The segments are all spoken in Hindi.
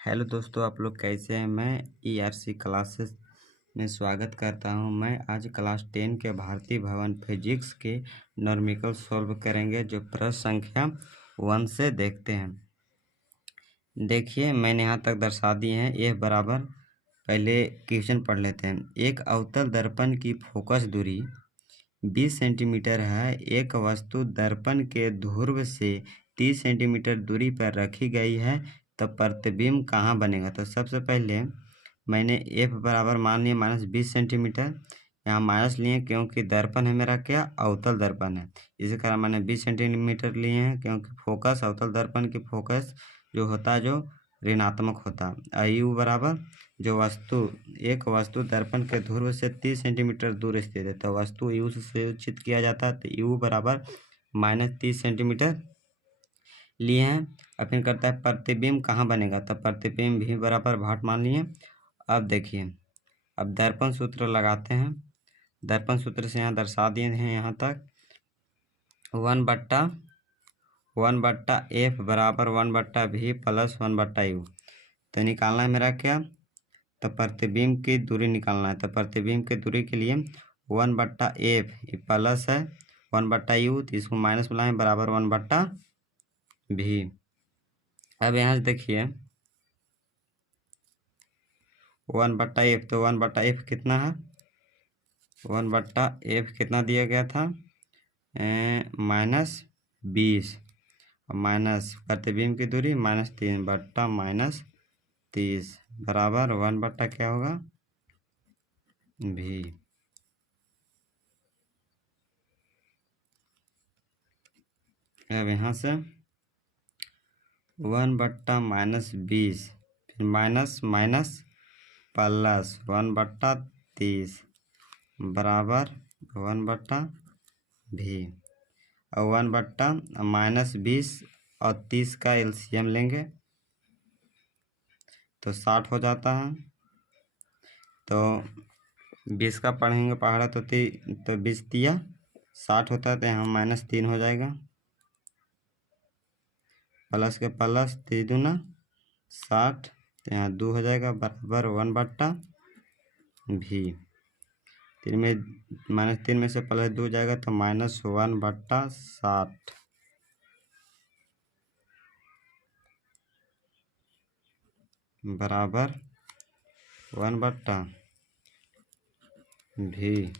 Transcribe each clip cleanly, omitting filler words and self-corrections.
हेलो दोस्तों, आप लोग कैसे हैं। मैं ERC क्लासेस में स्वागत करता हूं। मैं आज क्लास 10 के भारतीय भवन फिजिक्स के न्यूमेरिकल सॉल्व करेंगे, जो प्रश्न संख्या 1 से देखते हैं। देखिए, मैंने यहाँ तक दर्शा दिए हैं। ये बराबर पहले क्वेश्चन पढ़ लेते हैं। एक अवतल दर्पण की फोकस दूरी 20 सेंटीमीटर है। एक वस्तु दर्पण के ध्रुव से 30 सेंटीमीटर दूरी पर रखी गई है, तो प्रतिबिंब कहाँ बनेगा। तो सबसे पहले मैंने F बराबर मान लिया -20 सेंटीमीटर। यहाँ माइनस लिए क्योंकि दर्पण है मेरा क्या, अवतल दर्पण है। इसी कारण मैंने 20 सेंटीमीटर लिए हैं, क्योंकि फोकस अवतल दर्पण की फोकस जो होता है, जो ऋणात्मक होता है। U बराबर जो वस्तु एक वस्तु दर्पण के ध्रुव से 30 सेंटीमीटर दूर स्थित है, तो वस्तु U से सूचित किया जाता है। तो U बराबर -30 सेंटीमीटर लिए हैं। अब फिर करता है प्रतिबिंब कहाँ बनेगा, तो प्रतिबिंब भी बराबर भाट मान लिए। अब देखिए, अब दर्पण सूत्र लगाते हैं। दर्पण सूत्र से यहाँ दर्शा दिए हैं यहाँ तक 1/F बराबर 1/V प्लस 1/U। तो निकालना है मेरा क्या, तो प्रतिबिंब की दूरी निकालना है। तो प्रतिबिंब की दूरी के लिए 1/F प्लस है 1/U, तो इसको माइनस बुलाएं बराबर 1/V। अब यहाँ से देखिए 1/F, तो 1/F कितना है, 1/F कितना दिया गया था, -20 और माइनस प्रतिबिंब की दूरी -3 बट्टा -30 बराबर 1/ क्या होगा, V। अब यहाँ से 1/-20 फिर माइनस माइनस प्लस 1/30 बराबर 1/V। और 1/-20 और 30 का एलसीएम लेंगे तो 60 हो जाता है। तो 20 का पढ़ेंगे पहाड़ा तो 20 दिया 60 होता है, तो यहाँ -3 हो जाएगा, प्लस के प्लस 3 दूना 60, तो यहाँ 2 हो जाएगा बराबर 1/V। 3 में -3 में से प्लस 2 जाएगा, तो -1/60 बराबर 1/V।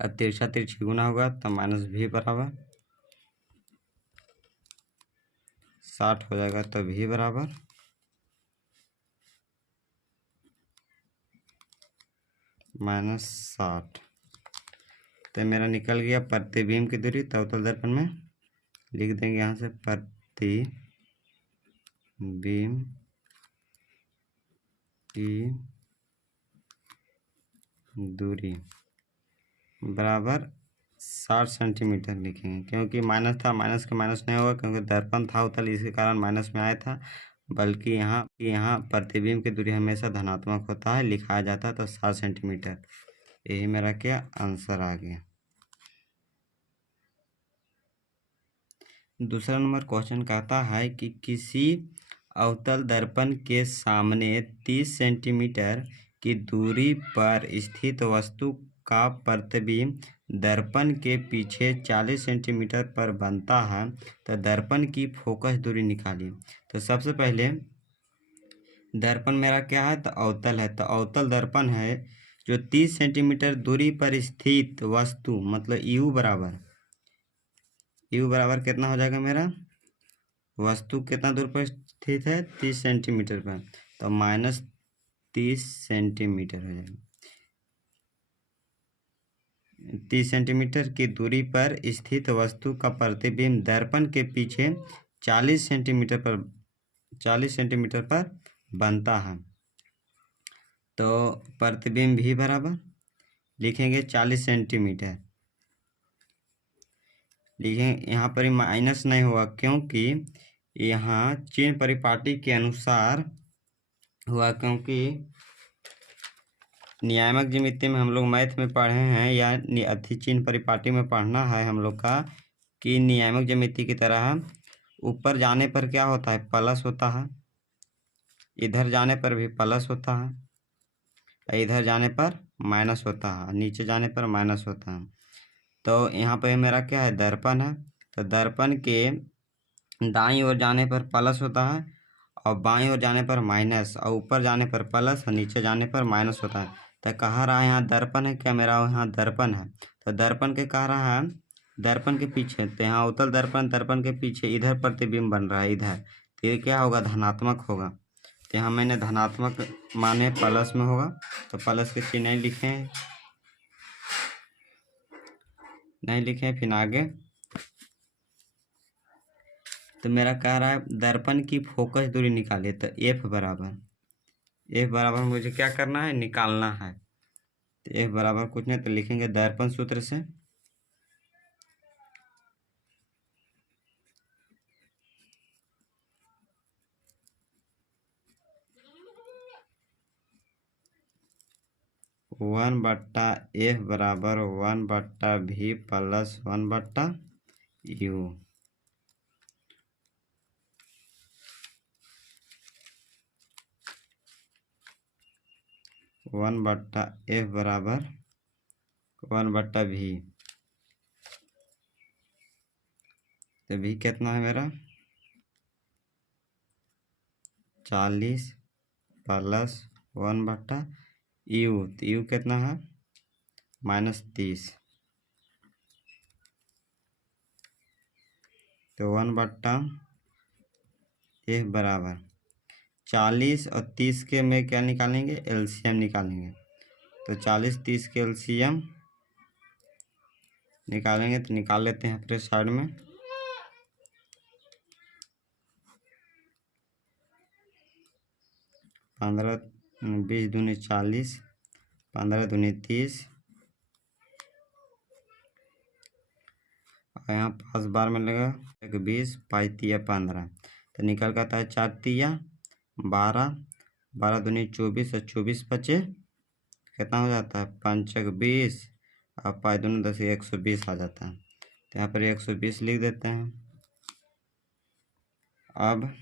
अब तिरछा तिरछी गुना होगा, तो -V बराबर 60 हो जाएगा, तो V बराबर -60। तो मेरा निकल गया प्रतिबिंब की दूरी। तो अवतल दर्पण में लिख देंगे यहाँ से प्रतिबिंब की दूरी बराबर 60 सेंटीमीटर लिखेंगे, क्योंकि माइनस था, माइनस के माइनस नहीं होगा, क्योंकि दर्पण था अवतल, इसके कारण माइनस में आया था। बल्कि यहाँ प्रतिबिंब की दूरी हमेशा धनात्मक होता है, लिखा जाता है, तो 60 सेंटीमीटर। यही मेरा क्या आंसर आ गया। दूसरा नंबर क्वेश्चन कहता है कि किसी अवतल दर्पण के सामने 30 सेंटीमीटर की दूरी पर स्थित वस्तु का प्रतिबिंब दर्पण के पीछे 40 सेंटीमीटर पर बनता है, तो दर्पण की फोकस दूरी निकालिए। तो सबसे पहले दर्पण मेरा क्या है, तो अवतल है। तो अवतल दर्पण है जो 30 सेंटीमीटर दूरी पर स्थित वस्तु, मतलब U बराबर कितना हो जाएगा मेरा, वस्तु कितना दूर पर स्थित है, 30 सेंटीमीटर पर, तो -30 सेंटीमीटर हो जाएगा। 30 सेंटीमीटर की दूरी पर स्थित वस्तु का प्रतिबिंब दर्पण के पीछे 40 सेंटीमीटर पर बनता है। तो प्रतिबिंब भी बराबर लिखेंगे 40 सेंटीमीटर लिखेंगे। यहाँ पर माइनस नहीं हुआ, क्योंकि यहाँ चिन्ह परिपाटी के अनुसार हुआ, क्योंकि नियामक ज्यामिति में हम लोग मैथ में पढ़े हैं, या अति चिन्ह परिपाटी में पढ़ना है हम लोग का, कि नियामक ज्यामिति की तरह ऊपर जाने पर क्या होता है, प्लस होता है, इधर जाने पर भी प्लस होता है, इधर जाने पर माइनस होता है, नीचे जाने पर माइनस होता है। तो यहाँ पे मेरा क्या है, दर्पण है। तो दर्पण के दाईं ओर जाने पर प्लस होता है और बाईं ओर जाने पर माइनस, और ऊपर जाने पर प्लस और नीचे जाने पर माइनस होता है। तो कह रहा है यहाँ दर्पण है क्या, मेरा यहाँ दर्पण है। तो दर्पण के कह रहा है दर्पण के पीछे, तो यहाँ उत्तल दर्पण, दर्पण के पीछे इधर प्रतिबिंब बन रहा है इधर, तो ये क्या होगा, धनात्मक होगा। तो यहाँ मैंने धनात्मक माने प्लस में होगा, तो प्लस के चिन्ह नहीं लिखे हैं, नहीं लिखे हैं। फिर आगे तो मेरा कह रहा है दर्पण की फोकस दूरी निकालिए। तो एफ बराबर मुझे क्या करना है, निकालना है। तो एफ बराबर कुछ नहीं, तो लिखेंगे दर्पण सूत्र से वन बट्टा एफ बराबर 1/v प्लस 1/u। वन बट्टा एफ बराबर 1/v। तो v कितना है मेरा 40 प्लस 1/u। तो u कितना है -30। तो 1/f बराबर 40 और 30 के में क्या निकालेंगे, एलसीएम निकालेंगे। तो 40 30 के एलसीएम निकालेंगे, तो निकाल लेते हैं अपने साइड में। 15 20 दूनी 40, 15 दूनी 30, और यहाँ 5 बार में लगा 20, 5 तिया 15। तो निकल कर आता है 4 तिया 12, 12 दूनी 24 और 24 बचे कितना हो जाता है 5 20, और 5 दूनी 10, 120 आ जाता है। तो यहाँ पर 120 लिख देते हैं। अब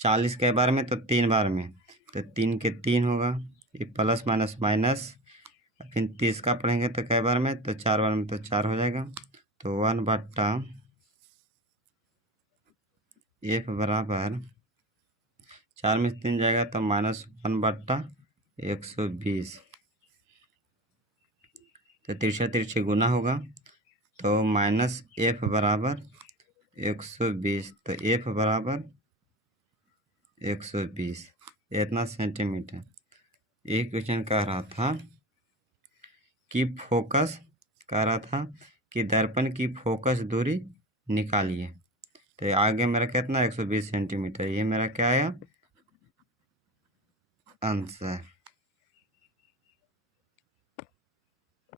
40 के बार में तो 3 बार में, तो 3 के 3 होगा, ये प्लस माइनस माइनस। फिर 30 का पढ़ेंगे तो कै बार में, तो 4 बार में, तो 4 हो जाएगा। तो 1/f बराबर 4 में 3 जाएगा तो -1/120। तो तिरछा तिरछे गुना होगा, तो -f बराबर 120। तो f बराबर 120 इतना सेंटीमीटर। एक क्वेश्चन कह रहा था कि फोकस, कह रहा था कि दर्पण की फोकस दूरी निकालिए। तो आगे मेरा कितना 120 सेंटीमीटर, ये मेरा क्या आया आंसर।